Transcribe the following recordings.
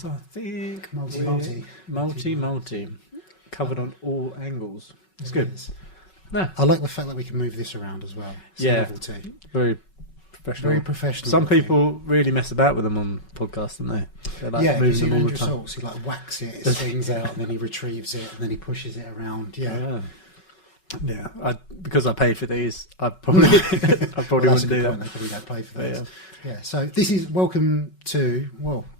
So I think multi. covered on all angles. It's good. No. I like the fact that we can move this around as well. It's a novelty. Very professional. Very professional. Some people really mess about with them on podcasts, don't they? They're like moving them all the time. Salts, he like whacks it, it swings out, and then he retrieves it, and then he pushes it around. Yeah. Because I paid for these, I probably wouldn't do that. They probably don't pay for those. Yeah. So this is welcome to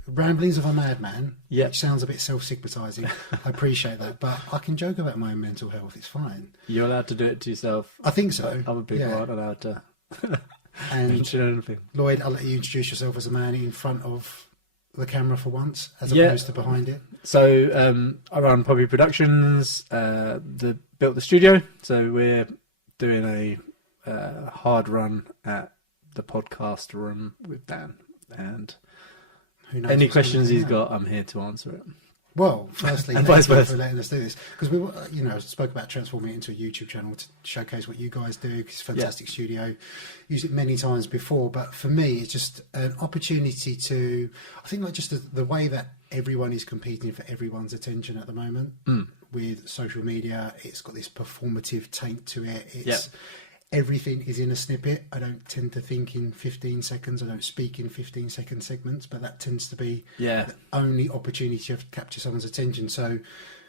Ramblings of a Madman. Yeah. Which sounds a bit self-stigmatising. I appreciate that, but I can joke about my own mental health. It's fine. You're allowed to do it to yourself. I think so. Other people aren't allowed to and mention anything. Lloyd, I'll let you introduce yourself as a man in front of the camera for once, as opposed to behind it. So I run Poppy Productions, built the studio, so we're doing a hard run at the podcast room with Dan, and any questions he's got, I'm here to answer it. Well, firstly, and thank you for letting us do this, because we, spoke about transforming it into a YouTube channel to showcase what you guys do. It's a fantastic studio, used it many times before, but for me, it's just an opportunity to, I think, like just the way that everyone is competing for everyone's attention at the moment with social media. It's got this performative taint to it. It's everything is in a snippet. I don't tend to think in 15 seconds. I don't speak in 15-second segments, but that tends to be the only opportunity to capture someone's attention. So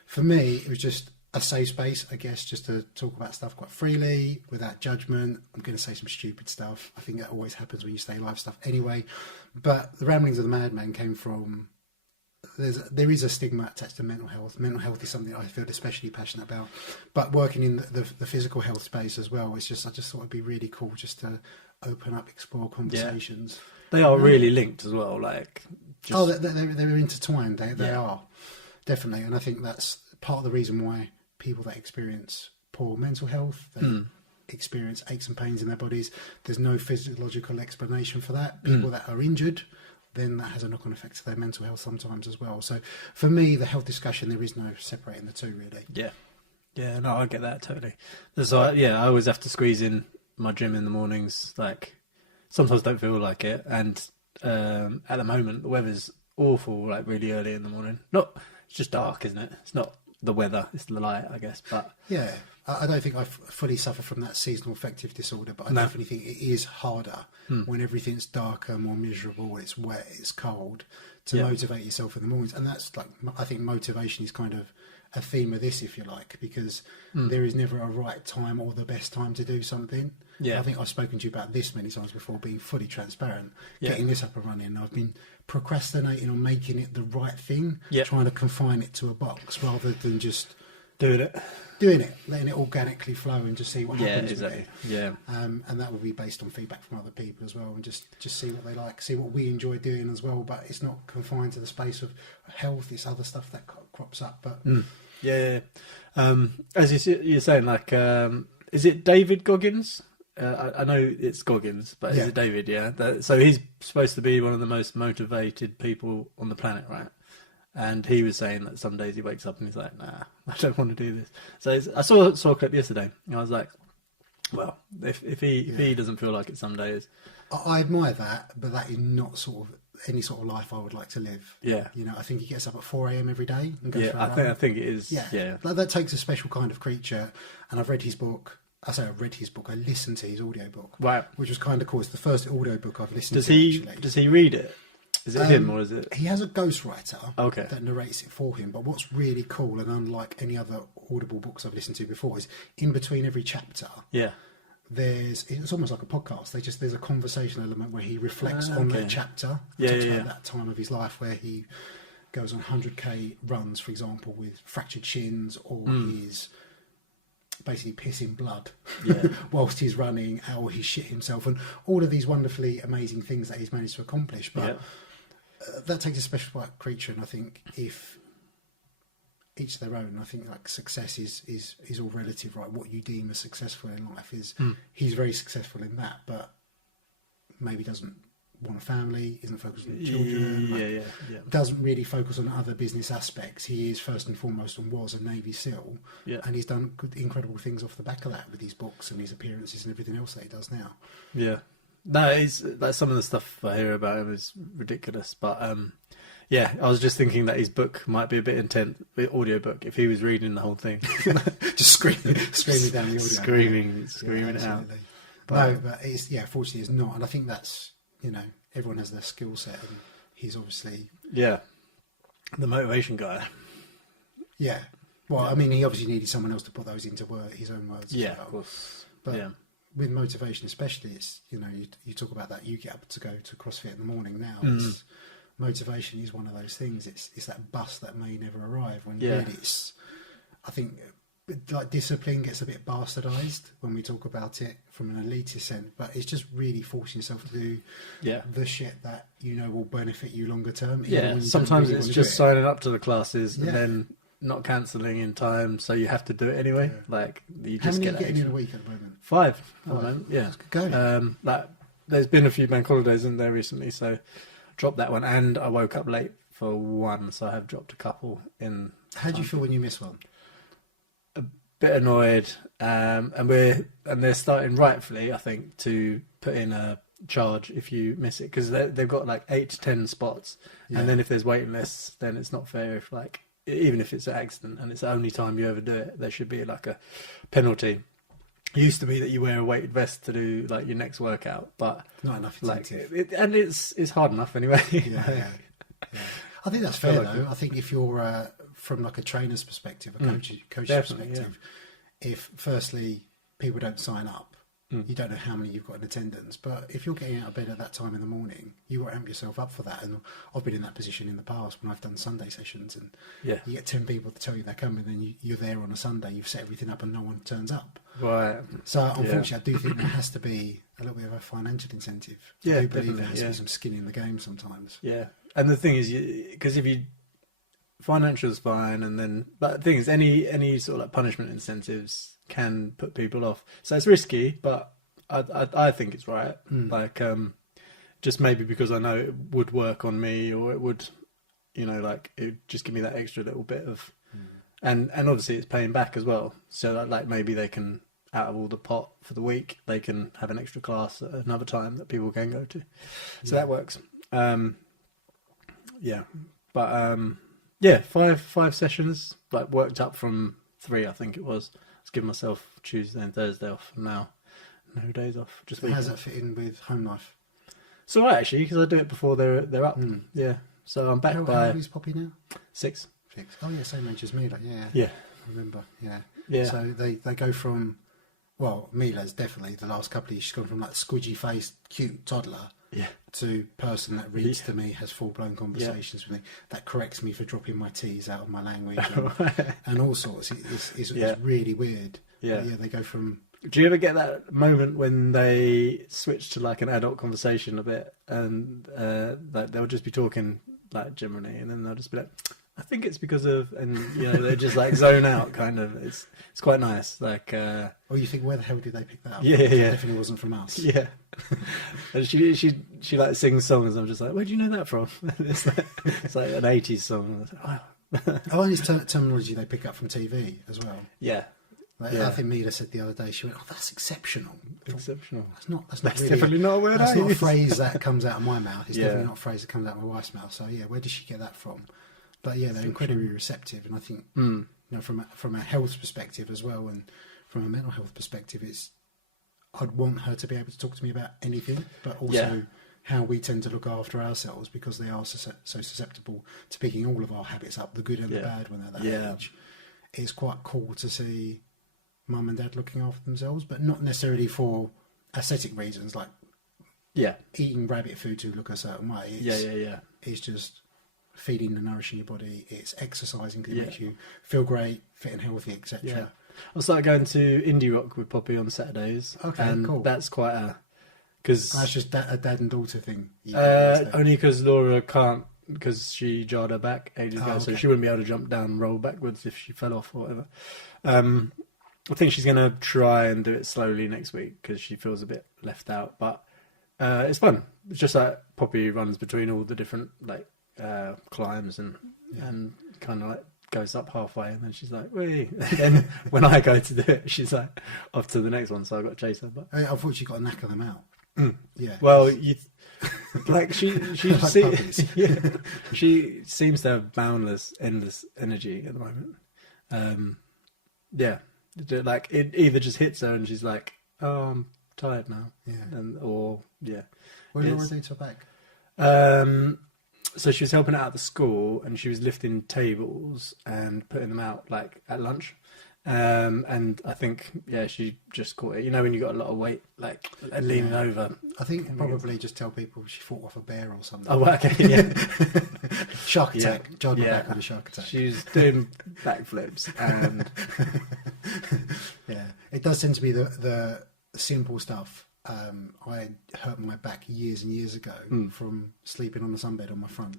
for me, it was just a safe space, I guess, just to talk about stuff quite freely, without judgment. I'm going to say some stupid stuff. I think that always happens when you say live stuff anyway. But the Ramblings of the Madman came from... There is a stigma attached to mental health. Mental health is something I feel especially passionate about. But working in the physical health space as well, I just thought it'd be really cool just to open up, explore conversations. Yeah. They are really linked as well. They're intertwined. They are, definitely. And I think that's part of the reason why people that experience poor mental health, they experience aches and pains in their bodies. There's no physiological explanation for that. People that are injured, then that has a knock-on effect to their mental health sometimes as well. So for me, the health discussion, there is no separating the two, really. Yeah, no, I get that totally. So I always have to squeeze in my gym in the mornings. Like, sometimes don't feel like it. And at the moment, the weather's awful, like really early in the morning. It's just dark, isn't it? It's not the weather, it's the light, I guess. But yeah, I don't think I fully suffer from that seasonal affective disorder, but I definitely think it is harder when everything's darker, more miserable, it's wet, it's cold, to motivate yourself in the mornings. And that's like, I think motivation is kind of a theme of this, if you like, because there is never a right time or the best time to do something. I think I've spoken to you about this many times before, being fully transparent, getting this up and running. I've been procrastinating on making it the right thing, trying to confine it to a box rather than just doing it, letting it organically flow and just see what happens with it. And that will be based on feedback from other people as well, and just see what they like, see what we enjoy doing as well. But it's not confined to the space of health. It's other stuff that crops up. But as you're saying, like, is it David Goggins? I know it's Goggins, but is it David? Yeah. So he's supposed to be one of the most motivated people on the planet, right? And he was saying that some days he wakes up and he's like, nah, I don't want to do this. So I saw a clip yesterday and I was like, well, if he doesn't feel like it some days. I admire that, but that is not sort of any sort of life I would like to live. Yeah. I think he gets up at 4 a.m. every day and goes for a run. I think it is. Yeah. That takes a special kind of creature. And I've read his book. I say I've read his book. I listened to his audiobook. Right. Which was kind of cool. It's the first audiobook I've listened to, actually. Does he read it? Is it him or is it? He has a ghostwriter that narrates it for him. But what's really cool, and unlike any other Audible books I've listened to before, is in between every chapter, it's almost like a podcast. There's a conversation element where he reflects on that chapter, talks about that time of his life where he goes on 100k runs, for example, with fractured shins, or he's basically pissing blood whilst he's running, or he shit himself, and all of these wonderfully amazing things that he's managed to accomplish. But that takes a special creature, and I think if each their own, I think like success is all relative, right? What you deem as successful in life is he's very successful in that, but maybe doesn't want a family, isn't focused on children, doesn't really focus on other business aspects. He is first and foremost and was a Navy SEAL, and he's done incredible things off the back of that with his books and his appearances and everything else that he does now. No, it's like some of the stuff I hear about him is ridiculous. But yeah, I was just thinking that his book might be a bit intense, audio book, if he was reading the whole thing. Just screaming down the audio. Screaming it out. No, but it's, fortunately it's not. And I think that's, everyone has their skill set, and he's obviously... Yeah, the motivation guy. Yeah. Well, I mean, he obviously needed someone else to put those into his own words. Yeah, as well. of course. But with motivation especially, it's, you talk about that, you get up to go to CrossFit in the morning now. It's, motivation is one of those things. It's that bus that may never arrive, when really it's, I think, like discipline gets a bit bastardized when we talk about it from an elitist sense, but it's just really forcing yourself to do the shit that will benefit you longer term. Yeah, sometimes really it's just signing up to the classes and then not cancelling in time, so you have to do it anyway. Like, you just how many get are you getting in a week at the moment? 5 at the moment. Yeah, go. Like, there's been a few bank holidays in there recently, so dropped that one, and I woke up late for one, so I have dropped a couple in. How do you feel when you miss one? Bit annoyed, and they're starting, rightfully I think, to put in a charge if you miss it, because they've got like 8 to 10 spots, and then if there's waiting lists, then it's not fair. If, like, even if it's an accident and it's the only time you ever do it, there should be like a penalty. It used to be that you wear a weighted vest to do like your next workout, but not enough incentive. Like and it's hard enough anyway. Yeah. I think that's fair though. I think if you're from like a trainer's perspective, a coach's perspective, if firstly people don't sign up, you don't know how many you've got in attendance. But if you're getting out of bed at that time in the morning, you will amp yourself up for that. And I've been in that position in the past when I've done Sunday sessions, and you get 10 people to tell you they're coming, then you're there on a Sunday, you've set everything up and no one turns up. Right. So unfortunately, I do think there has to be a little bit of a financial incentive. I do believe there has to be some skin in the game sometimes. Yeah. And the thing is, because if you... Financial's fine, but the thing is, any sort of like punishment incentives can put people off. So it's risky, but I think it's right. Like, just maybe because I know it would work on me, or it would, like, it would just give me that extra little bit of, and obviously it's paying back as well. So that, like, maybe they can, out of all the pot for the week, they can have an extra class at another time that people can go to. So that works. But 5 sessions, like, worked up from 3, I think it was. I was giving myself Tuesday and Thursday off, and now no days off. Just how does that fit in with home life? It's all right, actually, because I do it before they're up. Yeah, so I'm back by... How old is Poppy now? 6. Oh yeah, same age as Mila. Yeah. I remember. Yeah. So they go from, well, Mila's definitely the last couple of years. She's gone from like squidgy faced, cute toddler. To person that reads to me, has full-blown conversations with me, that corrects me for dropping my T's out of my language and all sorts. It's really weird. Yeah, they go from... Do you ever get that moment when they switch to like an adult conversation a bit, and like they'll just be talking like generally, and then they'll just be like, I think it's because of, and they just like zone out, kind of. It's quite nice. Like, or you think, where the hell did they pick that up? Yeah. It definitely wasn't from us. Yeah. And she like sings songs. I'm just like, where do you know that from? It's like an 80s song. Oh, and it's terminology they pick up from TV as well. Yeah. I think Mila said the other day, she went, "Oh, that's exceptional." Exceptional. That's really, definitely not a word. That's not a phrase that comes out of my mouth. It's definitely not a phrase that comes out of my wife's mouth. So where did she get that from? But they're incredibly receptive, and I think from a health perspective as well, and from a mental health perspective, I'd want her to be able to talk to me about anything, but also how we tend to look after ourselves, because they are so susceptible to picking all of our habits up, the good and the bad, when they're that age. It's quite cool to see mum and dad looking after themselves, but not necessarily for aesthetic reasons, like eating rabbit food to look a certain way. It's just feeding and nourishing your body. It's exercising because it makes you feel great, fit and healthy, etc. I started going to indie rock with Poppy on Saturdays. Okay, and cool. That's quite because that's just a dad and daughter thing. Only because Laura can't, because she jarred her back ages ago, so she wouldn't be able to jump down and roll backwards if she fell off or whatever. I think she's going to try and do it slowly next week because she feels a bit left out, but it's fun. It's just like Poppy runs between all the different like climbs and kind of like goes up halfway, and then she's like, wee. And then when I go to do it, she's like off to the next one, so I've got to chase her. But I thought you got a knack of them out. Yeah. Well, you like she Like puppies. yeah, she seems to have boundless, endless energy at the moment. Yeah, like it either just hits her and she's like, "Oh, I'm tired now," Yeah. or yeah. What did Laura It's- do to her back? So she was helping out at the school and she was lifting tables and putting them out like at lunch. And I think, yeah, she just caught it. You know, when you got a lot of weight, like and leaning over. I think probably just tell people she fought off a bear or something. Oh, well, okay, yeah. Shark attack. Yeah. Jarred my Yeah. back with a shark attack. She was doing backflips and Yeah, it does tend to be the simple stuff. I hurt my back years and years ago from sleeping on the sunbed on my front.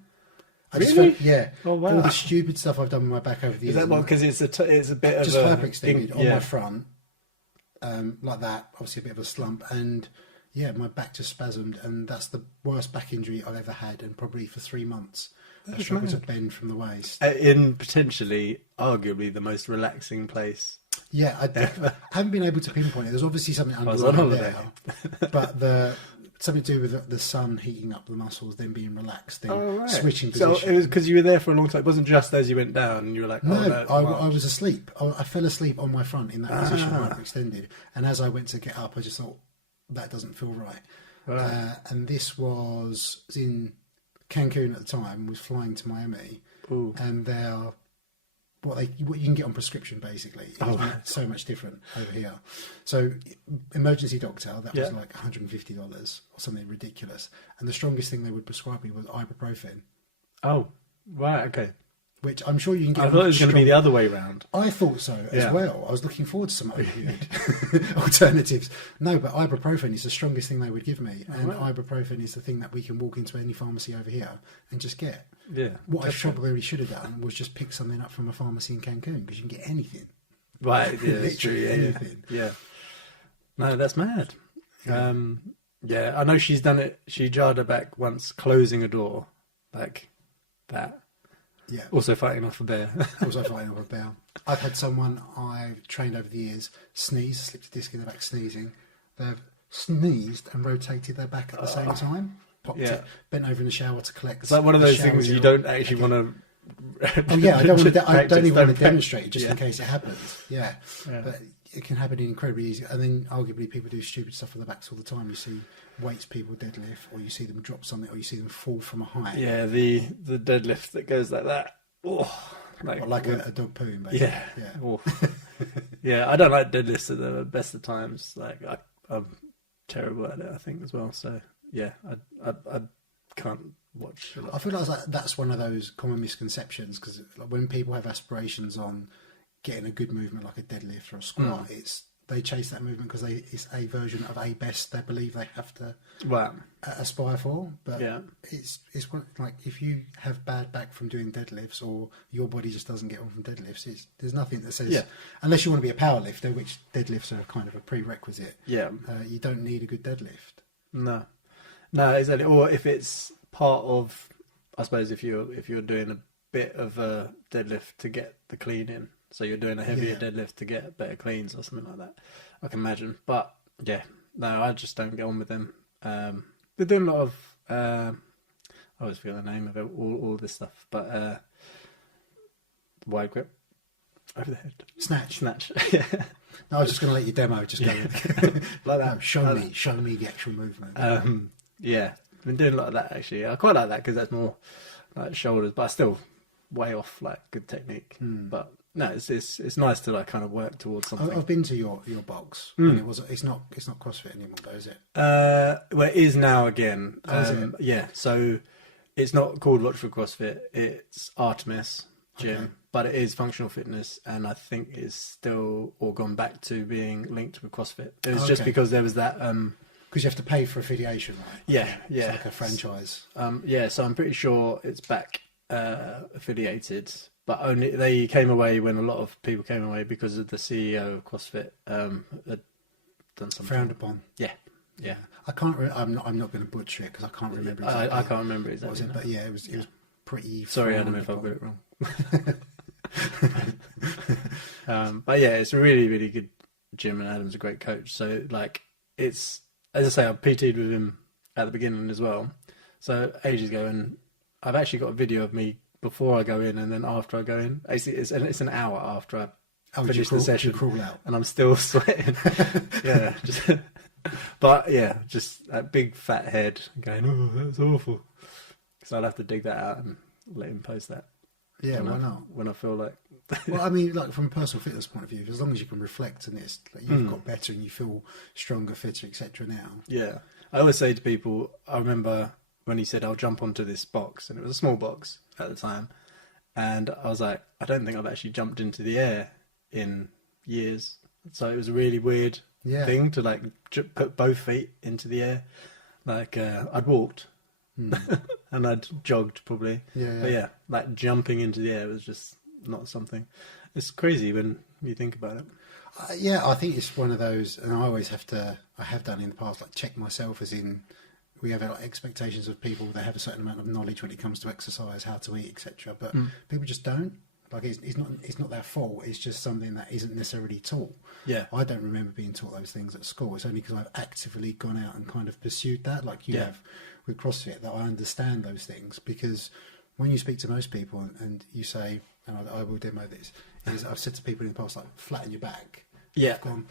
I just Really? felt, yeah. Oh, wow. All the stupid stuff I've done with my back over the is years. that one because it's a bit of just a hyperextended on yeah. my front, like that. Obviously, a bit of a slump, and yeah, my back just spasmed, and that's the worst back injury I've ever had, and probably for 3 months. I struggled to bend from the waist. In potentially, arguably, the most relaxing place. Yeah, I haven't been able to pinpoint it. There's obviously something was on underlying holiday. there, but something to do with the sun heating up the muscles, then being relaxed, then switching So position. it was because you were there for a long time. It wasn't just as you went down and you were like, No, oh, no, I was asleep. I fell asleep on my front in that position, hyperextended. And as I went to get up, I just thought, that doesn't feel right. Right. And this was in Cancun at the time, was flying to Miami. Ooh. And they're what you can get on prescription, basically. It's not so much different over here. So emergency doctor, that was like $150 or something ridiculous. And the strongest thing they would prescribe me was ibuprofen. Oh, right, okay. Which I'm sure you can get. I thought it was going to be the other way round. I thought so as well. I was looking forward to some opioid alternatives. No, but ibuprofen is the strongest thing they would give me. And ibuprofen is the thing that we can walk into any pharmacy over here and just get. Yeah. What I probably should have done was just pick something up from a pharmacy in Cancun, because you can get anything. Right, yeah, that's Literally true, yeah. anything. Yeah. No, that's mad. Yeah, I know she's done it. She jarred her back once closing a door, like that. Yeah. Also fighting off a bear. Also fighting off a bear. I've had someone I've trained over the years sneeze, slipped a disc in the back sneezing. They've sneezed and rotated their back at the same time. Popped it, bent over in the shower to collect. It's like one of those the shower things you gel. don't actually want to. Oh yeah, I don't even want to Don't demonstrate it just yeah. in case it happens. Yeah. But it can happen incredibly easy. And then arguably people do stupid stuff on the backs all the time. You see weights people deadlift, or you see them drop something, or you see them fall from a height. Yeah, the deadlift that goes like that. Oh, like a dog pooing, basically. Yeah. Oh. Yeah, I don't like deadlifts at the best of times. Like I'm terrible at it, I think, as well. So yeah, I can't watch a lot. I feel like that's one of those common misconceptions, because when people have aspirations on getting a good movement like a deadlift or a squat, they chase that movement because it's a version of a best they believe they have to aspire for. But it's like, if you have bad back from doing deadlifts, or your body just doesn't get on from deadlifts, there's nothing that says, unless you want to be a power lifter, which deadlifts are kind of a prerequisite. Yeah, you don't need a good deadlift. No, exactly. Or if it's part of, I suppose, if you're doing a bit of a deadlift to get the clean in. So you're doing a heavier deadlift to get better cleans or something like that, I can imagine. But yeah, no, I just don't get on with them. They're doing a lot of, I always forget the name of it, all this stuff. But wide grip, over the head, snatch. Yeah. No, I was just going to let you demo. Just go like that. No, show me the actual movement. Yeah, I've been doing a lot of that actually. I quite like that because that's more like shoulders, but I still way off like good technique. But no, it's nice to like kind of work towards something. I've been to your box. And it's not CrossFit anymore though, is it? Well, it is now again. Is it? Yeah, so it's not called Rochford CrossFit. It's Artemis Gym, but it is functional fitness, and I think it's still all gone back to being linked with CrossFit. It was just because there was that. Because you have to pay for affiliation, right? Yeah. It's like a franchise. So I'm pretty sure it's back affiliated. But only they came away when a lot of people came away because of the CEO of CrossFit had done something frowned upon. Yeah. I can't. I'm not going to butcher it because I can't remember. Exactly. I can't remember exactly. What was it? But yeah, it was pretty. Sorry, Adam, if I've got it wrong. But yeah, it's a really, really good gym, and Adam's a great coach. So like, it's as I say, I PT'd with him at the beginning as well. So ages ago, and I've actually got a video of me before I go in and then after I go in. It's an hour after I finish the session, you crawl out, and I'm still sweating. Yeah, but yeah, just that big fat head going, oh, that's awful. So I'll have to dig that out and let him post that. Yeah, why not? When I feel like... Well, I mean, like from a personal fitness point of view, as long as you can reflect on this, like you've got better and you feel stronger, fitter, etc. now. Yeah. I always say to people, I remember when he said, I'll jump onto this box, and it was a small box at the time, and I was like, I don't think I've actually jumped into the air in years. So it was a really weird thing to like put both feet into the air. Like I'd walked and I'd jogged probably. But yeah, like jumping into the air was just not something. It's crazy when you think about it. Yeah, I think it's one of those, and I have done in the past, like check myself, as in we have like expectations of people that have a certain amount of knowledge when it comes to exercise, how to eat, etc. But people just don't. Like it's not their fault. It's just something that isn't necessarily taught. Yeah, I don't remember being taught those things at school. It's only because I've actively gone out and kind of pursued that, like you have with CrossFit, that I understand those things. Because when you speak to most people and you say, and I will demo this, is I've said to people in the past, like flatten your back. Yeah. I've gone,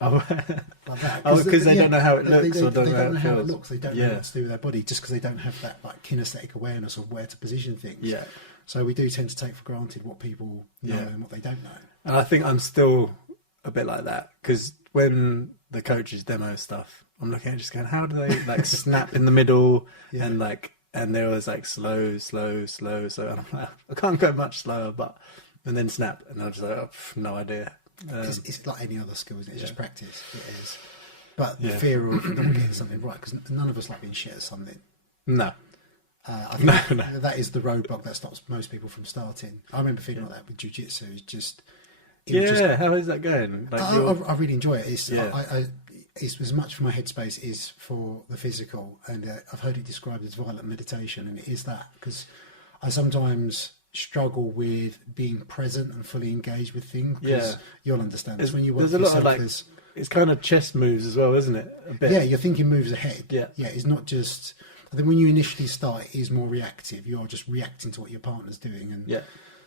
like that. Because they don't know how it looks, or they don't know how feels. it looks. They don't know what to do with their body, just because they don't have that like kinesthetic awareness of where to position things. Yeah. So we do tend to take for granted what people know and what they don't know. And I think I'm still a bit like that, because when the coaches demo stuff, I'm looking at just going, how do they like snap in the middle and they're always like slow. And I'm like, I can't go much slower, and then snap, and I'm just like, oh, no idea. It's like any other skill, isn't it? It's just practice. It is. But the fear of not getting something right, because none of us like being shit at something. No. I think that is the roadblock that stops most people from starting. I remember feeling like that with jiu-jitsu. How is that going? Like I really enjoy it. It's as much for my headspace is for the physical, and I've heard it described as violent meditation, and it is that, because I sometimes struggle with being present and fully engaged with things. Because you'll understand this when you work. There's a lot of like, it's kind of chess moves as well, isn't it? A bit. Yeah, you're thinking moves ahead. Yeah, it's not just. I think when you initially start, it is more reactive. You're just reacting to what your partner's doing, and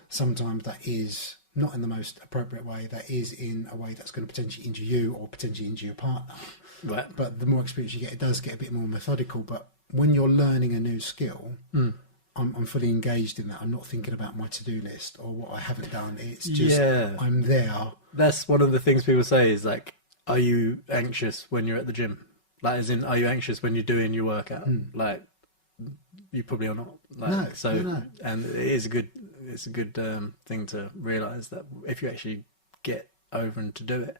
sometimes that is not in the most appropriate way. That is in a way that's going to potentially injure you or potentially injure your partner. Right. But the more experience you get, it does get a bit more methodical. But when you're learning a new skill, I'm fully engaged in that. I'm not thinking about my to-do list or what I haven't done. It's just I'm there. That's one of the things people say is like, are you anxious when you're at the gym? Like, as in, are you anxious when you're doing your workout? Like, you probably are not. Like, no. And it's a good thing to realise that if you actually get over and to do it,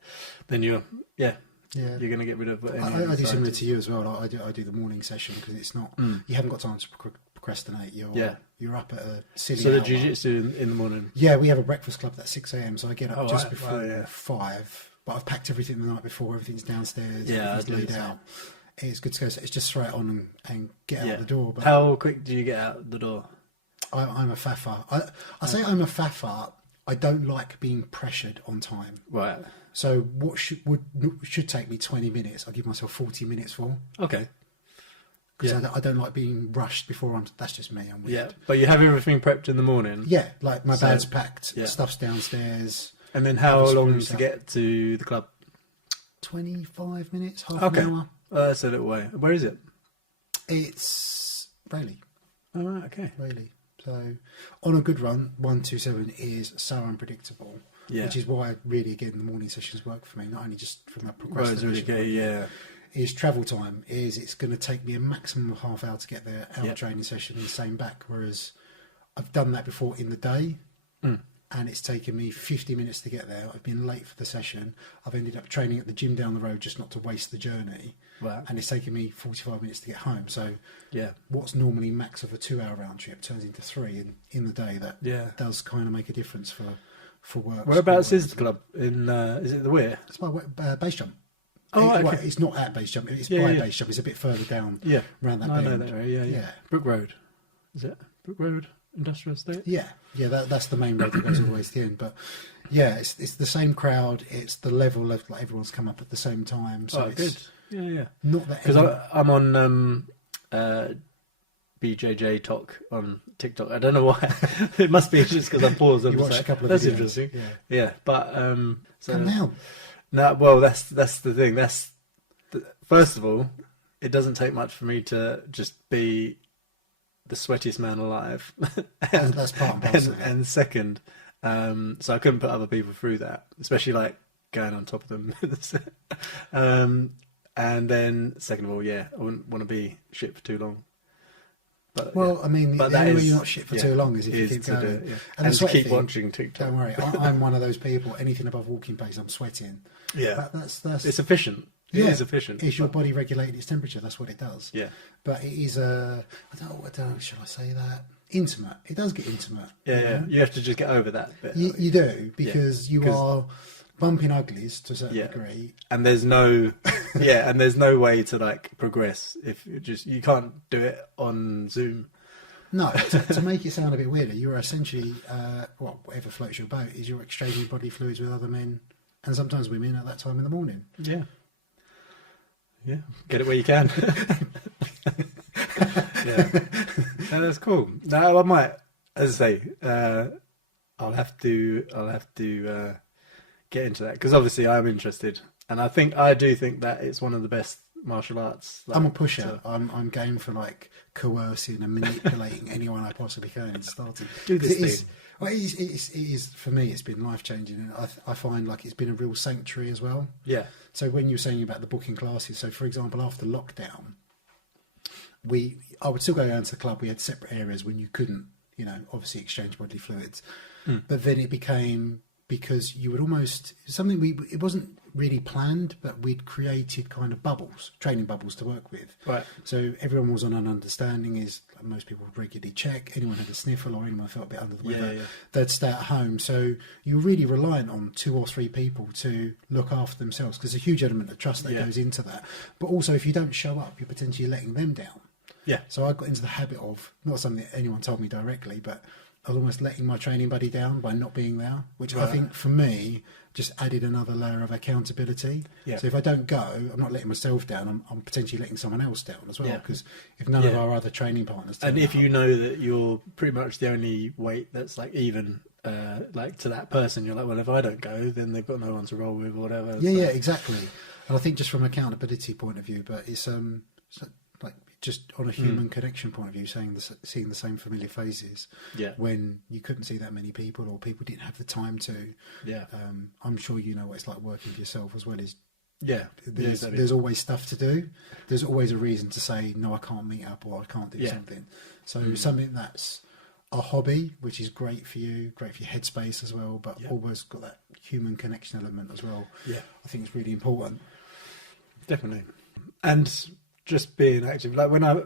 then you're going to get rid of. I do similar to you as well. I do the morning session, because it's not you haven't got time to procrastinate. You're up at a silly hour. So the jiu-jitsu in the morning. Yeah, we have a breakfast club at 6 a.m. So I get up just before 5. But I've packed everything the night before. Everything's downstairs. Everything's laid out. It's good to go. So it's just throw it on and get out the door. But how quick do you get out the door? I'm a faffer. I say I'm a faffer. I don't like being pressured on time. Right. So what should take me 20 minutes, I give myself 40 minutes for. Okay. Because I don't like being rushed before that's just me. I'm weird. Yeah, but you have everything prepped in the morning. Yeah, like my bag's packed, stuff's downstairs. And then how long to get to the club? 25 minutes, half an hour. That's a little way. Where is it? It's Rayleigh. Oh, right, okay. Rayleigh. So on a good run, 127 is so unpredictable. Yeah. Which is why really, again, the morning sessions work for me, not only just from a procrastination is travel time. It's going to take me a maximum of half hour to get there, hour training session and same back, whereas I've done that before in the day. And it's taken me 50 minutes to get there. I've been late for the session. I've ended up training at the gym down the road just not to waste the journey. Wow. And it's taken me 45 minutes to get home. So what's normally max of a 2-hour round trip turns into 3 in the day. That does kind of make a difference for work. Whereabouts is the club? Is it the Weir? It's by base jump. Okay. It's not at base jump. It's by base jump. It's a bit further down around that bend. I know that area, yeah. Brook Road. Is it? Brook Road? Industrial estate? Yeah, that's the main road that goes all the way to the end. But it's the same crowd. It's the level of like everyone's come up at the same time. So good. Yeah. Not that Because I'm on BJJ Talk on TikTok. I don't know why. It must be just because I paused and you was watched like, a couple of that's videos. interesting. Yeah. Yeah, but so Come now. no, well, that's the thing. First of all, it doesn't take much for me to just be the sweatiest man alive. That's part and parcel. And second, so I couldn't put other people through that, especially like going on top of them. And then second of all, I wouldn't want to be shit for too long. But, I mean, but the only way you're not shit for too long is if you keep going. Do it, And to keep thing, watching TikTok. Don't worry, I'm one of those people. Anything above walking pace, I'm sweating. Yeah, but that's it's efficient. It is efficient. It's your body regulating its temperature. That's what it does. Yeah. But it is I don't. Should I say that? Intimate. It does get intimate. Yeah. You have to just get over that bit. You do, because you are bumping uglies to a certain degree. And there's no and there's no way to like progress if you can't do it on Zoom. No, to make it sound a bit weirder, you're essentially whatever floats your boat is you're exchanging body fluids with other men and sometimes women at that time in the morning. Yeah. Yeah. Get it where you can. Yeah. No, that's cool. No, I might, as I say, I'll have to get into that because obviously I'm interested, and I do think that it's one of the best martial arts. I'm a pusher. I'm game for like coercing and manipulating anyone I possibly can and starting. Do this thing. It is for me. It's been life changing, and I find like it's been a real sanctuary as well. Yeah. So when you were saying about the booking classes, so for example, after lockdown, I would still go down to the club. We had separate areas when you couldn't, obviously exchange bodily fluids. But then it became, because you would almost, it wasn't really planned, but we'd created kind of training bubbles to work with. Right. So everyone was on an understanding like most people would regularly check. Anyone had a sniffle or anyone felt a bit under the weather, they'd stay at home. So you're really reliant on 2 or 3 people to look after themselves, because there's a huge element of trust that goes into that. But also, if you don't show up, you're potentially letting them down. Yeah. So I got into the habit of, not something that anyone told me directly, but I was almost letting my training buddy down by not being there, which I think for me just added another layer of accountability. Yeah. So if I don't go, I'm not letting myself down, I'm potentially letting someone else down as well, because if none of our other training partners turn and if up, you know that you're pretty much the only weight that's like even like to that person, you're like, well, if I don't go, then they've got no one to roll with or whatever. Yeah, exactly. And I think just from an accountability point of view, but it's like just on a human connection point of view, seeing the same familiar faces when you couldn't see that many people, or people didn't have the time to. Yeah. I'm sure you know what it's like working for yourself as well as. Yeah. There's always stuff to do. There's always a reason to say, no, I can't meet up, or I can't do something. So something that's a hobby, which is great for you, great for your headspace as well, but always got that human connection element as well. Yeah. I think it's really important. Definitely. And just being active, like when I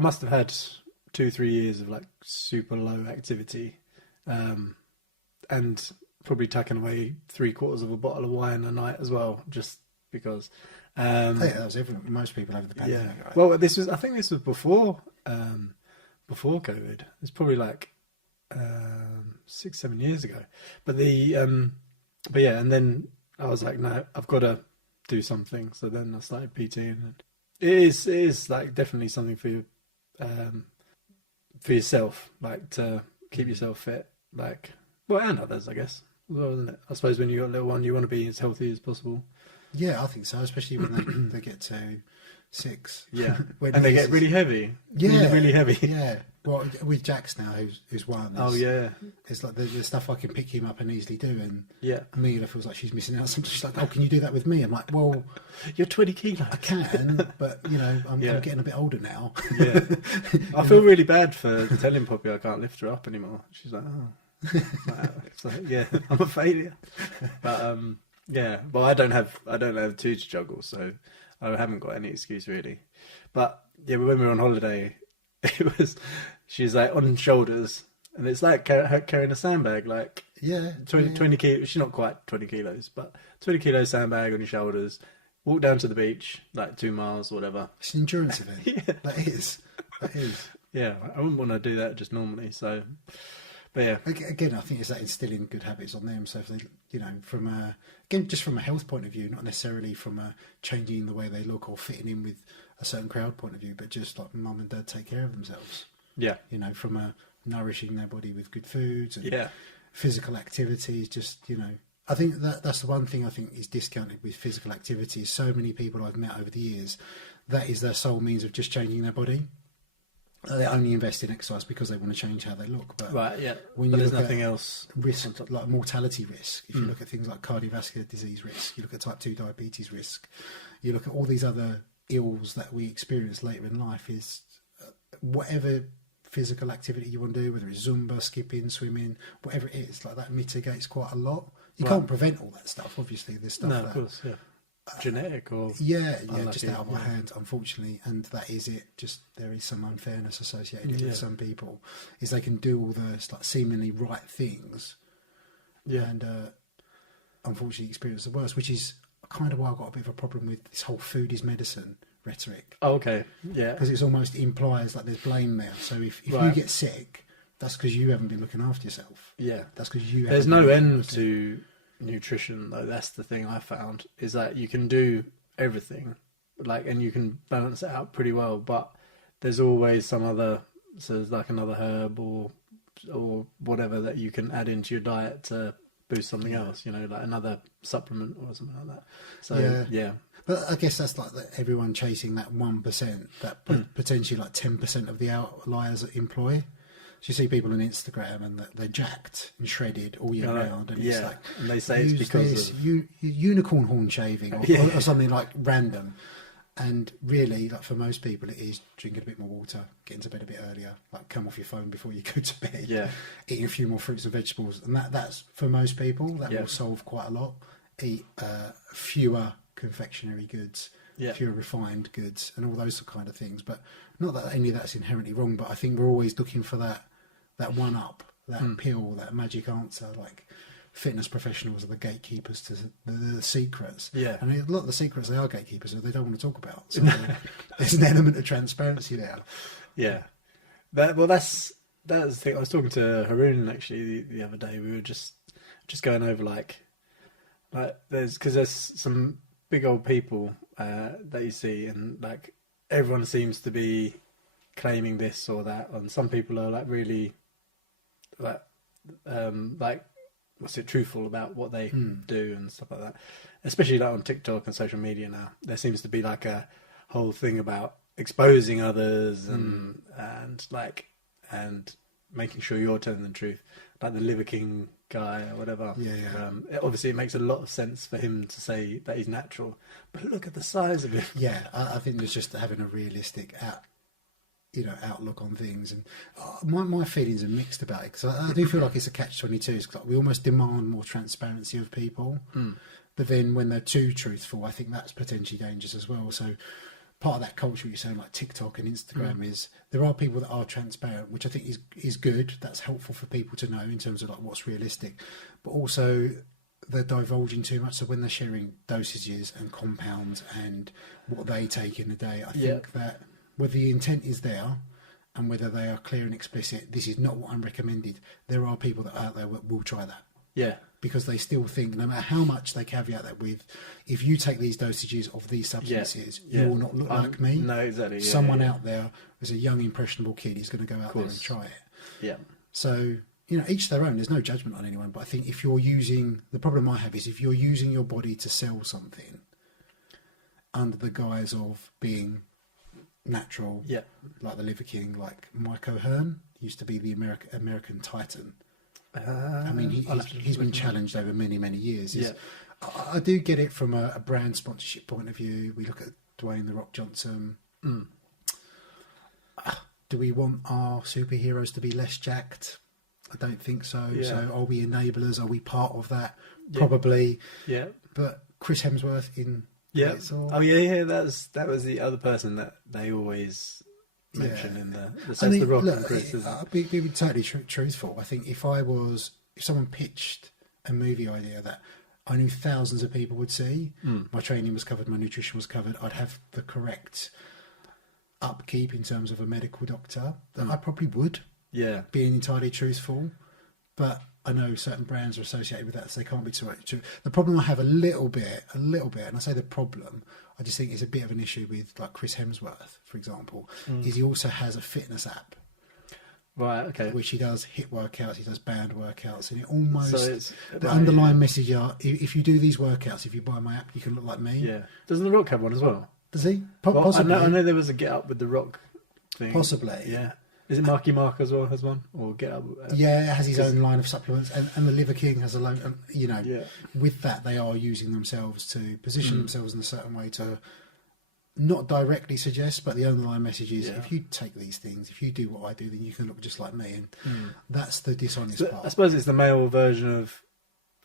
must have had 2-3 years of like super low activity, and probably tucking away 3/4 of a bottle of wine a night as well, just because. I think that was everyone. Most people over the pandemic. Yeah. Right? Well, I think this was before COVID. It's probably like 6-7 years ago. But and then I was like, no, I've got to do something. So then I started PTing. And it is like definitely something for you, for yourself, like to keep yourself fit, like, well, and others, I guess, as well, isn't it? I suppose when you got a little one, you want to be as healthy as possible. Yeah, I think so, especially when they get to 6. Yeah, and they get really heavy. Yeah, really heavy. Yeah. Well, with Jax now, who's 1. Oh yeah. It's like the stuff I can pick him up and easily do, and yeah, Amelia feels like she's missing out. Sometimes she's like, "Oh, can you do that with me?" I'm like, "Well, you're 20 kilos. I can, but I'm getting a bit older now." Yeah, I feel really bad for telling Poppy I can't lift her up anymore. She's like, "Oh, it's like, yeah, I'm a failure." But yeah, well, I don't have 2 to juggle, so I haven't got any excuse really. But yeah, when we were on holiday, she's like on shoulders, and it's like carrying a sandbag, like 20 kilos. She's not quite 20 kilos, but 20 kilo sandbag on your shoulders. Walk down to the beach, like 2 miles, or whatever. It's an endurance event. Yeah. That is. Yeah, I wouldn't want to do that just normally. So, But yeah, Again, I think it's that instilling good habits on them. So if they, again, just from a health point of view, not necessarily from a changing the way they look or fitting in with a certain crowd point of view, but just like mum and dad take care of themselves. yeah, From a nourishing their body with good foods and physical activities. Just I think that's the one thing I think is discounted with physical activities. So many people I've met over the years, that is their sole means of just changing their body. They only invest in exercise because they want to change how they look. But right, yeah. when But you there's look nothing at else. risk, like mortality risk, if you look at things like cardiovascular disease risk, you look at type 2 diabetes risk, you look at all these other ills that we experience later in life, is whatever physical activity you want to do, whether it's Zumba, skipping, swimming, whatever it is, like that mitigates quite a lot. You can't prevent all that stuff, obviously. There's stuff No, of course, yeah. Genetic or unlucky, just out of our hands, unfortunately, and that is it. Just there is some unfairness associated with some people, is they can do all the like seemingly right things, and unfortunately experience the worst, which is kind of why I've got a bit of a problem with this whole food is medicine rhetoric. Oh, okay, yeah, because it almost implies like there's blame there. So if you get sick, that's because you haven't been looking after yourself. Yeah, that's because you. There's no end to nutrition, though. That's the thing I found, is that you can do everything, and you can balance it out pretty well, but there's always some other, so there's like another herb or whatever that you can add into your diet to boost something else, like another supplement or something like that. So yeah. But I guess that's like everyone chasing that 1%, that potentially like 10% of the outliers employ. So you see people on Instagram and they're jacked and shredded all year round, and it's like, and they say it's because of unicorn horn shaving or something like random. And really, like for most people, it is drinking a bit more water, getting to bed a bit earlier, like come off your phone before you go to bed, eating a few more fruits and vegetables, and that's for most people that will solve quite a lot. Eat fewer confectionery goods, fewer refined goods, and all those kind of things. But not that any of that's inherently wrong, but I think we're always looking for that one up, that pill, that magic answer. Like fitness professionals are the gatekeepers to the secrets. Yeah, and a lot of the secrets they are gatekeepers, so they don't want to talk about. So there's an element of transparency there. Yeah, that's the thing. I was talking to Haroon actually the other day. We were just going over like there's some big old people that you see, and like everyone seems to be claiming this or that, and some people are like really truthful about what they do and stuff like that, especially like on TikTok and social media now. There seems to be like a whole thing about exposing others and making sure you're telling the truth, like the Liver King guy or whatever. Obviously it makes a lot of sense for him to say that he's natural, but look at the size of him. I think there's just having a realistic outlook on things, and my feelings are mixed about it, because I do feel like it's a catch-22. It's like we almost demand more transparency of people, but then when they're too truthful, I think that's potentially dangerous as well. So part of that culture you're saying, like TikTok and Instagram, is there are people that are transparent, which I think is good. That's helpful for people to know in terms of like what's realistic, but also they're divulging too much. So when they're sharing dosages and compounds and what they take in a day, I think that whether the intent is there and whether they are clear and explicit, this is not what I'm recommended, there are people that are out there that will try that. Yeah. Because they still think, no matter how much they caveat that with, if you take these dosages of these substances, you will not look like me. No, exactly. Someone out there who's a young, impressionable kid is going to go out there and try it. Yeah. So, each their own. There's no judgment on anyone. But I think if you're using, the problem I have is if you're using your body to sell something under the guise of being natural, like the Liver King, like Mike O'Hearn used to be the American Titan. I mean, he's been challenged over many, many years. I do get it from a brand sponsorship point of view. We look at Dwayne "The Rock" Johnson. Do we want our superheroes to be less jacked? I don't think so. So are we enablers? Are we part of that? Probably. Yeah. But Chris Hemsworth in... that was the other person that they always mention in the Rock and Chris. Be totally truthful. I think if someone pitched a movie idea that I knew thousands of people would see, my training was covered, my nutrition was covered, I'd have the correct upkeep in terms of a medical doctor, that I probably would. Yeah. Being entirely truthful. but I know certain brands are associated with that, so they can't be too much. The problem I have a little bit, and I say the problem, I just think it's a bit of an issue with like Chris Hemsworth, for example, is he also has a fitness app. Right, okay. Which he does HIIT workouts, he does band workouts, and it almost... So the underlying message are, if you do these workouts, if you buy my app, you can look like me. Yeah. Doesn't The Rock have one as well? Does he? Possibly. I know there was a Get Up with The Rock thing. Possibly. Yeah. Is it Marky Mark as well has one? Or Get Up? Yeah, it has his own line of supplements, and the Liver King has a loan. You know, with that, they are using themselves to position themselves in a certain way to not directly suggest, but the underlying message is, if you take these things, if you do what I do, then you can look just like me, and that's the dishonest part. I suppose it's the male version of...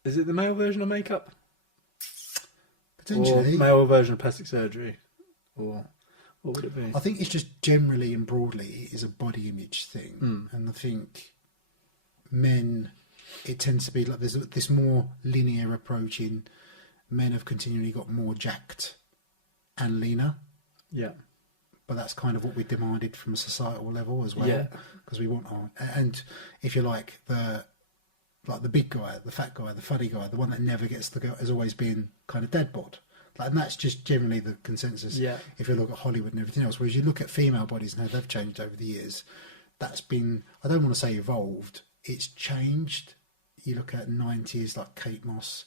Is it the male version of makeup? Potentially. Or male version of plastic surgery? Or what would it be? I think it's just generally and broadly it is a body image thing, and I think men, it tends to be like there's this more linear approach in men have continually got more jacked and leaner. Yeah. But that's kind of what we demanded from a societal level as well. Yeah. Because we want our... And if you like the big guy, the fat guy, the funny guy, the one that never gets the girl, has always been kind of dad bod. And that's just generally the consensus. Yeah. If you look at Hollywood and everything else, whereas you look at female bodies and how they've changed over the years, that's been, I don't want to say evolved, it's changed. You look at 90s like Kate Moss,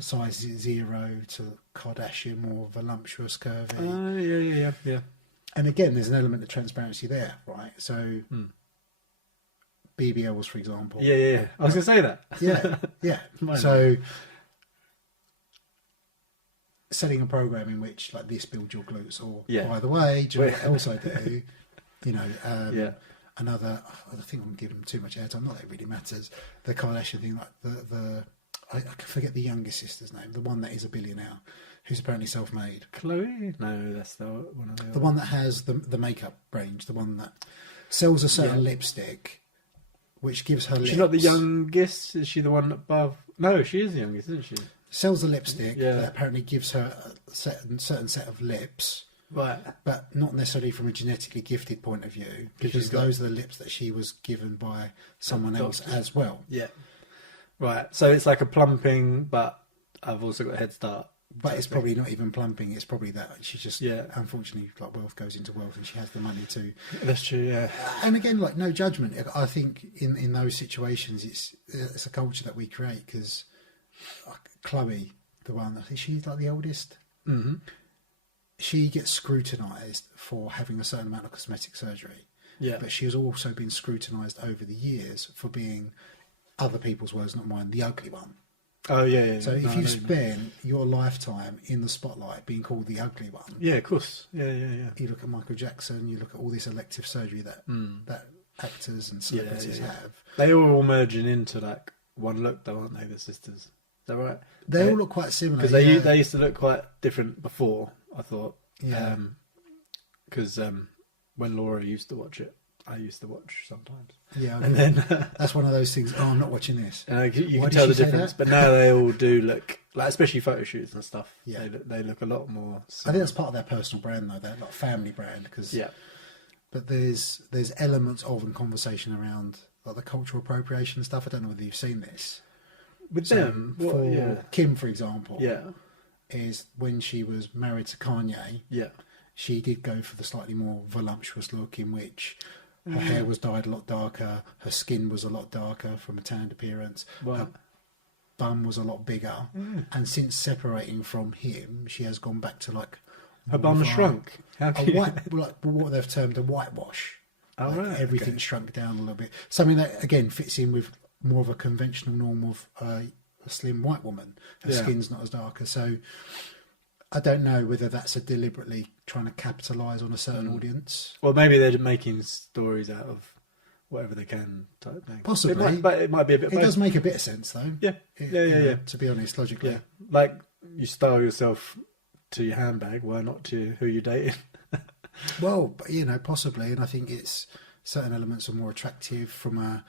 size 0 to Kardashian, more voluptuous, curvy. Yeah. And again, there's an element of transparency there, right? So BBLs, for example. Yeah. I was going to say that. Yeah. So setting a program in which like this builds your glutes, or by the way, do you know what else I do? You know, another. I think I'm giving them too much airtime. Not that it really matters. The Kardashian thing, like I forget the youngest sister's name. The one that is a billionaire, who's apparently self-made. Chloe? No, that's the one. The one that has the makeup range. The one that sells a certain lipstick, which gives her. She's not the youngest. Is she the one above? No, she is the youngest, isn't she? Sells the lipstick that apparently gives her a certain set of lips, right? But not necessarily from a genetically gifted point of view, because those are the lips that she was given by someone else as well. Yeah, right. So it's like a plumping, but I've also got a head start. But it's probably not even plumping. It's probably that she just unfortunately, like, wealth goes into wealth, and she has the money to. That's true. Yeah. And again, like, no judgment. I think in those situations, it's a culture that we create, because. Chloe, the one, she's like the oldest. Mm-hmm. She gets scrutinised for having a certain amount of cosmetic surgery. Yeah. But she has also been scrutinised over the years for being, other people's words, not mine, the ugly one. Oh, yeah. So if you spend your lifetime in the spotlight being called the ugly one... Yeah, of course. Yeah. You look at Michael Jackson, you look at all this elective surgery that actors and celebrities have. They are all merging into, like, one look, though, aren't they, the sisters? Is that right? They all look quite similar. Because they used to look quite different before, I thought. Yeah. Because when Laura used to watch it, I used to watch sometimes. Yeah. And then... that's one of those things, I'm not watching this. You can tell the difference. But now they all do look, like, especially photo shoots and stuff, they look a lot more similar. I think that's part of their personal brand, though. They're like family brand. But there's elements of and conversation around like the cultural appropriation stuff. I don't know whether you've seen this. With them, Kim, for example, is when she was married to Kanye. Yeah, she did go for the slightly more voluptuous look, in which her hair was dyed a lot darker, her skin was a lot darker from a tanned appearance, her bum was a lot bigger, and since separating from him, she has gone back to like her bum shrunk. What they've termed a whitewash. Everything shrunk down a little bit. Something that again fits in with more of a conventional norm of a slim white woman. Her skin's not as darker. So I don't know whether that's a deliberately trying to capitalise on a certain audience. Or maybe they're making stories out of whatever they can type thing. Possibly. It might be a bit... It does make a bit of sense, though. Yeah. To be honest, logically. Yeah. Like, you style yourself to your handbag, why not to who you're dating? Well, possibly. And I think it's... certain elements are more attractive from a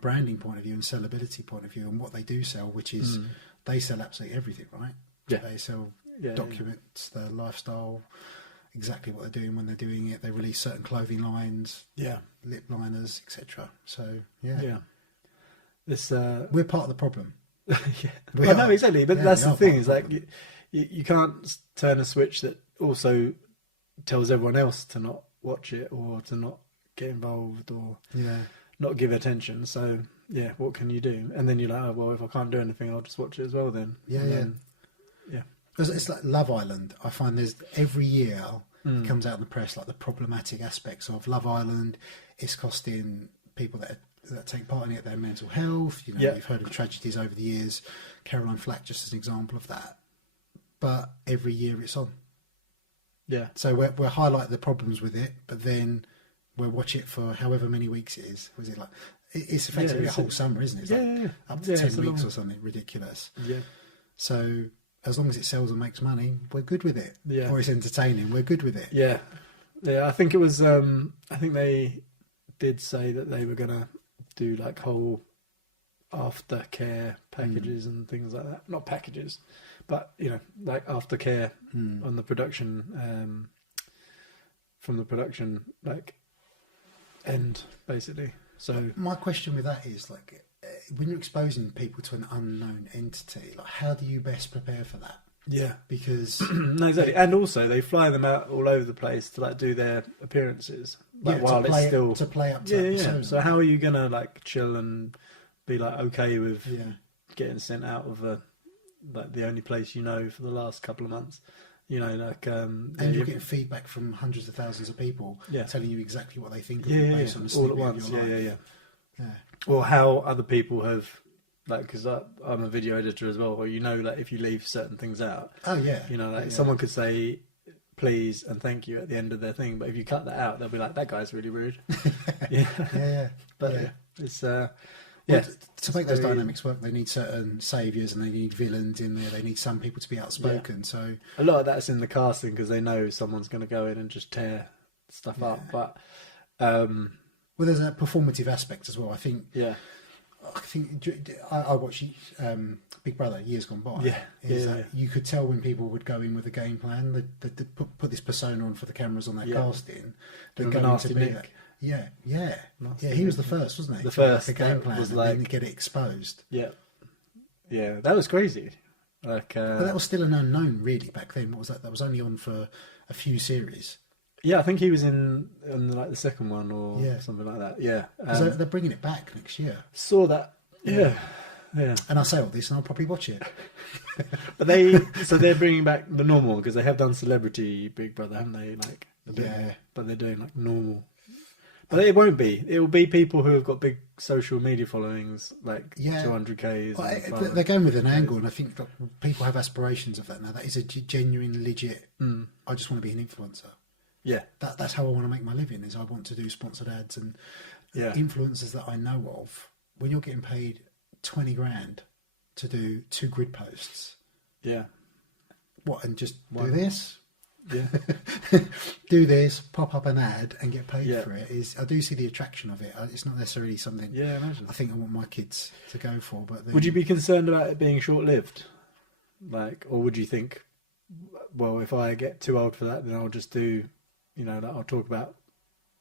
branding point of view and sellability point of view, and what they do sell, which is they sell absolutely everything, right? Yeah. They sell documents, their lifestyle, exactly what they're doing when they're doing it. They release certain clothing lines, lip liners, etc. So yeah. this. We're part of the problem. Yeah, I know exactly, but that's the thing. Is like you can't turn a switch that also tells everyone else to not watch it or to not get involved or not give attention. So yeah, what can you do? And then you're like, oh, well, if I can't do anything, I'll just watch it as well then. Yeah. It's like Love Island. I find there's every year it comes out in the press like the problematic aspects of Love Island. It's costing people that take part in it their mental health. You know, you've heard of tragedies over the years. Caroline Flack, just as an example of that. But every year it's on. Yeah. So we're highlighting the problems with it, but then we'll watch it for however many weeks it is. Was it like it's effectively a whole summer, isn't it? It's like up to 10 weeks or something ridiculous. Yeah. So as long as it sells and makes money, we're good with it. Yeah. Or it's entertaining, we're good with it. Yeah. Yeah. I think it was. I think they did say that they were gonna do like whole aftercare packages and things like that. Not packages, but you know, like aftercare on the production, from the production like end basically. So my question with that is like, when you're exposing people to an unknown entity, like how do you best prepare for that? Yeah, because no, exactly, and also they fly them out all over the place to like do their appearances, like while it's still to play up to yeah. So how are you gonna like chill and be like okay with getting sent out of like the only place you know for the last couple of months? You know, like and you're getting feedback from hundreds of thousands of people telling you exactly what they think of you based on a all at once. Yeah. Or how other people have. Like, because I'm a video editor as well, or you know, like if you leave certain things out, you know, like someone could say please and thank you at the end of their thing, but if you cut that out, they'll be like, that guy's really rude. But it's to make those dynamics work, they need certain saviours and they need villains in there. They need some people to be outspoken. So a lot of that's in the casting because they know someone's going to go in and just tear stuff up. But well, there's a performative aspect as well. I think. I watched Big Brother years gone by. You could tell when people would go in with a game plan. They put this persona on for the cameras on their casting. They're going to be that. He was the first, wasn't he? The first. The game plan was like, and then get it exposed. Yeah, that was crazy. Like, but that was still an unknown, really, back then. What was that? That was only on for a few series. Yeah, I think he was in like the second one or something like that. Yeah, because they're bringing it back next year. Saw that. Yeah. And I say all this, and I'll probably watch it. But they're bringing back the normal one because they have done Celebrity Big Brother, haven't they? Like but they're doing like normal. But it won't be. It will be people who have got big social media followings, like 200Ks. Well, they're going with an angle, and I think people have aspirations of that now. That is a genuine, legit. I just want to be an influencer. Yeah, that's how I want to make my living. Is I want to do sponsored ads and influencers that I know of. When you're getting paid 20 grand to do 2 grid posts, and just do this, do this, pop up an ad and get paid for it. I do see the attraction of it. It's not necessarily something. I think I want my kids to go for. But then, would you be concerned about it being short-lived, like, or would you think, well, if I get too old for that, then I'll just do. You know, like I'll talk about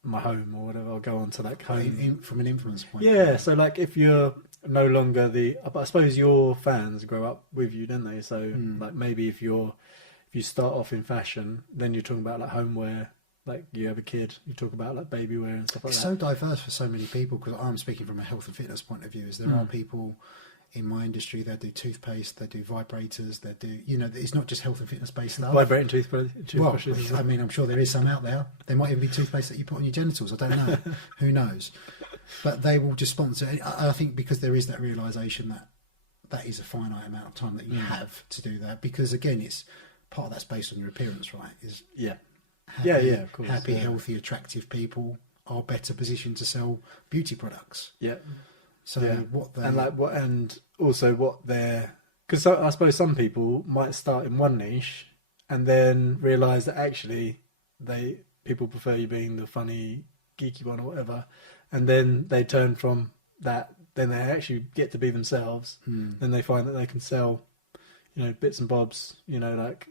my home or whatever. I'll go on to like home from an influence point. Yeah, so like if you're no longer I suppose your fans grow up with you, don't they? So like maybe if you start off in fashion, then you're talking about like homeware. Like you have a kid, you talk about like baby wear and stuff like that. It's so diverse for so many people because I'm speaking from a health and fitness point of view. Is there are people in my industry, they do toothpaste, they do vibrators, they do, you know, it's not just health and fitness based stuff. Vibrating toothbrushes. Well, I mean, I'm sure there is some out there. There might even be toothpaste that you put on your genitals. I don't know. Who knows? But they will just sponsor. I think because there is that realisation that is a finite amount of time that you have to do that. Because again, it's part of that's based on your appearance, right? Of course. Happy, healthy, attractive people are better positioned to sell beauty products. Yeah. So what they and also what they're, because I suppose some people might start in one niche and then realise that actually people prefer you being the funny geeky one or whatever, and then they turn from that, then they actually get to be themselves. Then they find that they can sell, you know, bits and bobs, you know, like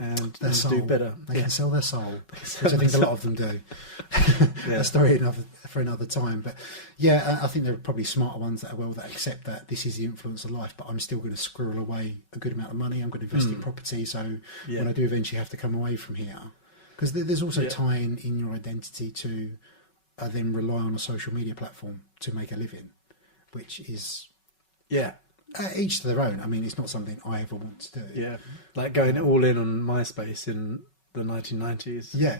and Their soul. do better. They can sell their soul, sell which I think their a lot of them do. A story for another time. But yeah, I think there are probably smarter ones that accept that this is the influence of life, but I'm still going to squirrel away a good amount of money. I'm going to invest in property. So when I do eventually have to come away from here, because there's also tying in your identity to then rely on a social media platform to make a living, which is each to their own. I mean, it's not something I ever want to do. Yeah, like going all in on MySpace in the 1990s. Yeah.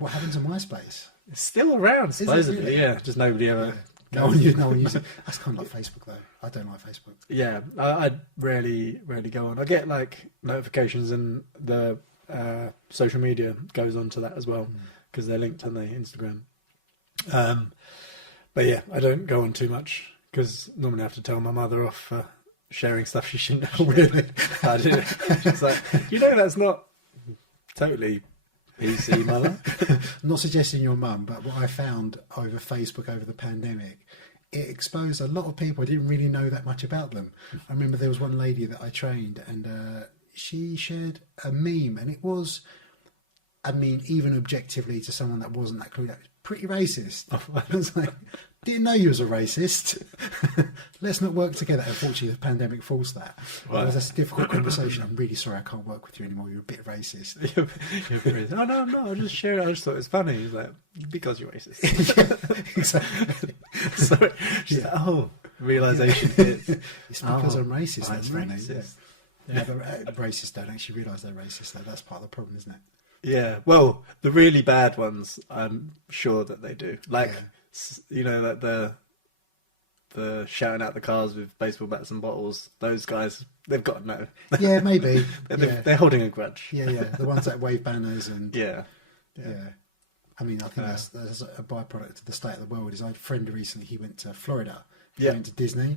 What happened to MySpace? It's still around, supposedly. Really? Yeah, just nobody ever. Yeah. No one uses it. That's kind of like Facebook, though. I don't like Facebook. Yeah, I rarely go on. I get like notifications, and the social media goes on to that as well because they're linked on the Instagram. But yeah, I don't go on too much because normally I have to tell my mother off for sharing stuff she shouldn't have. Really? I do. She's like, that's not totally PC, mother. I'm not suggesting your mum, but what I found over Facebook over the pandemic, it exposed a lot of people. I didn't really know that much about them. I remember there was one lady that I trained, and she shared a meme, and it was, I mean, even objectively to someone that wasn't that clued up, pretty racist. I was like, didn't know you was a racist. Let's not work together. Unfortunately, the pandemic forced that. Right. That's a difficult conversation. I'm really sorry I can't work with you anymore. You're a bit racist. You're oh, no, I'll just share it. I just thought it was funny. He's like, because you're racist. Exactly. So she's like, oh, realisation hits. It's because I'm racist. That's funny. Racist. Yeah, but racists don't actually realise they're racist, though. That's part of the problem, isn't it? Yeah, well, the really bad ones, I'm sure that they do. Like, like the shouting out the cars with baseball bats and bottles. Those guys, they've got to know. Yeah, maybe. They're holding a grudge. Yeah. The ones that wave banners and yeah. I mean, I think that's a byproduct of the state of the world. I had a friend recently. He went to Florida. He went to Disney.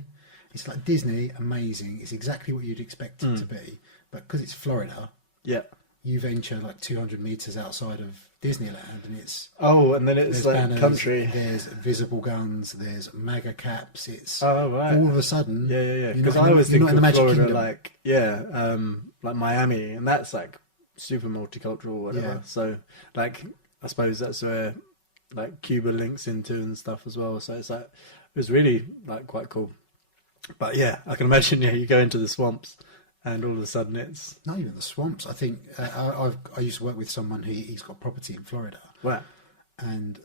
It's like Disney, amazing. It's exactly what you'd expect it to be, but because it's Florida. Yeah. You venture like 200 meters outside of Disneyland, and it's and then it's like banners, country. There's visible guns. There's MAGA caps. It's right. All of a sudden. Yeah. Because I always think of Florida like Miami, and that's like super multicultural, or whatever. Yeah. So like I suppose that's where like Cuba links into and stuff as well. So it's like it was really like quite cool. But yeah, I can imagine. Yeah, you go into the swamps. And all of a sudden it's... Not even the swamps. I think I used to work with someone he's got property in Florida. Wow. And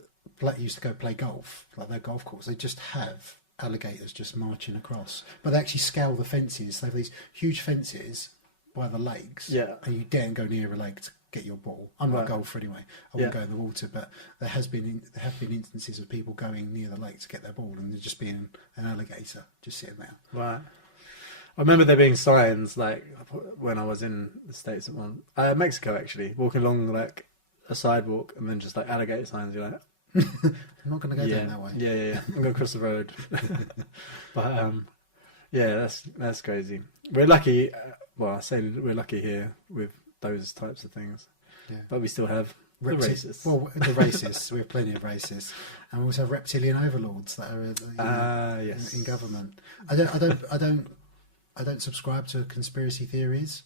used to go play golf, like their golf course. They just have alligators just marching across. But they actually scale the fences. They have these huge fences by the lakes. Yeah. And you daren't go near a lake to get your ball. I'm not a golfer anyway. I won't go in the water. But there have been instances of people going near the lake to get their ball and there just being an alligator just sitting there. Right. I remember there being signs like when I was in the States at one Mexico actually, walking along like a sidewalk and then just like alligator signs. You're like, I'm not going to go down that way. Yeah. I'm going to cross the road. But that's crazy. We're lucky. Well, I say we're lucky here with those types of things. Yeah. But we still have the racists. Well, the racists. We have plenty of racists, and we also have reptilian overlords that are in government. I don't subscribe to conspiracy theories.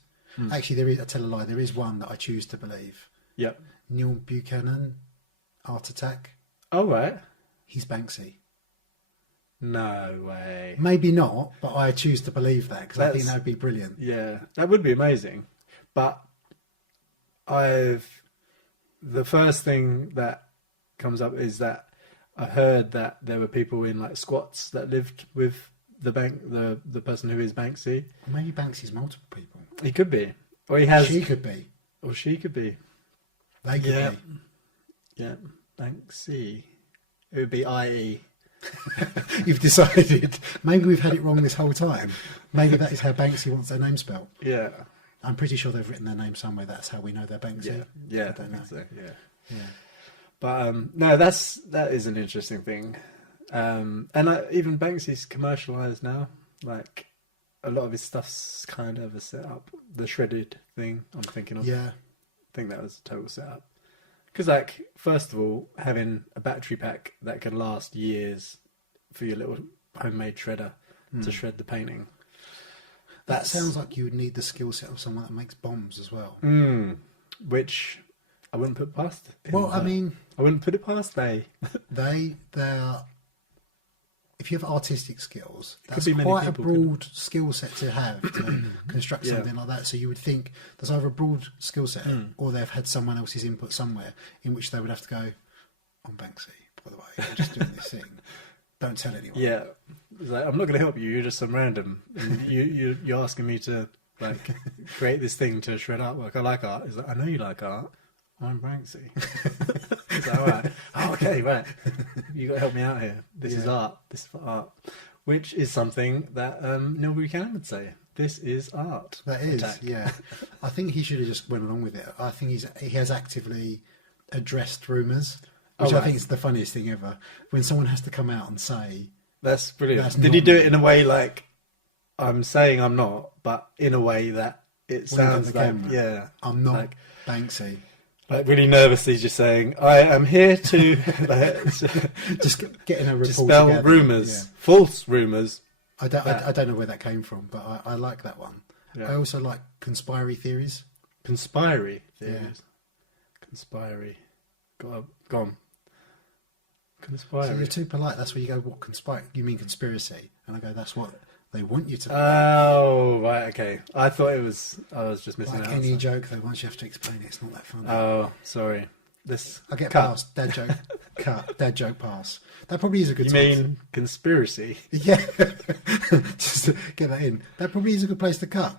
Actually, I tell a lie. There is one that I choose to believe. Yep. Neil Buchanan, Art Attack. Oh, right. He's Banksy. No way. Maybe not, but I choose to believe that because I think that would be brilliant. Yeah, that would be amazing. But the first thing that comes up is that I heard that there were people in like squats that lived with the person who is Banksy. Or maybe Banksy's multiple people. He could be. Or he has... She could be. Or she could be. They could be. Yeah. Banksy. It would be IE. You've decided. Maybe we've had it wrong this whole time. Maybe that is how Banksy wants their name spelled. Yeah. I'm pretty sure they've written their name somewhere. That's how we know they're Banksy. Yeah. I don't know. So. Yeah. But no, that is an interesting thing. And even Banksy's commercialized now. Like a lot of his stuff's kind of a setup. The shredded thing I'm thinking of. Yeah. I think that was a total setup. Because, like, first of all, having a battery pack that can last years for your little homemade shredder to shred the painting. That sounds like you would need the skill set of someone that makes bombs as well. Which I wouldn't put past. Well, I mean, I wouldn't put it past they're. If you have artistic skills, that's be many quite a people, broad skill set to have to construct something like that. So you would think there's either a broad skill set or they've had someone else's input somewhere in which they would have to go, I'm Banksy, by the way, I'm just doing this thing. Don't tell anyone. Yeah. It's like, I'm not going to help you, you're just some random. And you're asking me to like create this thing to shred artwork. I like art. It's like, I know you like art. I'm Banksy. It's like, all right. Oh, okay, right. You got to help me out here. This is art. This is for art. Which is something that Neil Buchanan would say. This is art. That is, yeah. I think he should have just went along with it. I think he has actively addressed rumours, which I think is the funniest thing ever. When someone has to come out and say... That's brilliant. Did he do it in a way like, I'm saying I'm not, but in a way that it sounds like, I'm not like, Banksy. Like really nervously just saying, I am here to just getting a report dispel together. rumours, false rumours. I don't know where that came from, but I like that one. Yeah. I also like conspiracy theories. Conspiracy theories. Yeah. Conspiracy. Gone. Conspiracy. So you're too polite. That's where you go, what conspiracy? You mean conspiracy? And I go, that's what they want you to. Oh, right, okay. I thought I was just missing out. Like any joke, though, once you have to explain it, it's not that fun. Oh, sorry. I get past. Dad joke. Cut. Dad joke pass. That probably is a good time. You mean conspiracy? Yeah. Just to get that in. That probably is a good place to cut.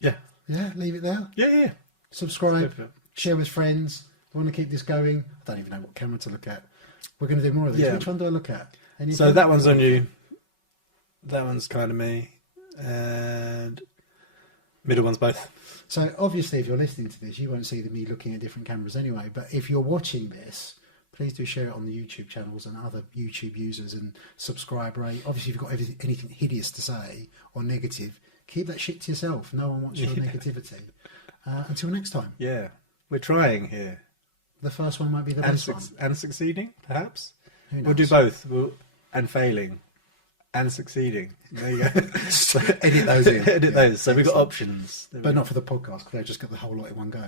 Yeah. Yeah, leave it there. Yeah. Subscribe. Share with friends. I want to keep this going. I don't even know what camera to look at. We're going to do more of these. Yeah. Which one do I look at? Anything? So that one's on you. That one's kind of me. And middle one's both. So obviously if you're listening to this, you won't see me looking at different cameras anyway. But if you're watching this, please do share it on the YouTube channels and other YouTube users and subscribe rate. Obviously if you've got anything hideous to say or negative, keep that shit to yourself. No one wants your negativity. Until next time. Yeah. We're trying here. The first one might be the best one. And succeeding, perhaps? We'll do both. And failing. And succeeding. There you go. Edit those in. Edit those. So we've got options. But not for the podcast, because they've just got the whole lot in one go.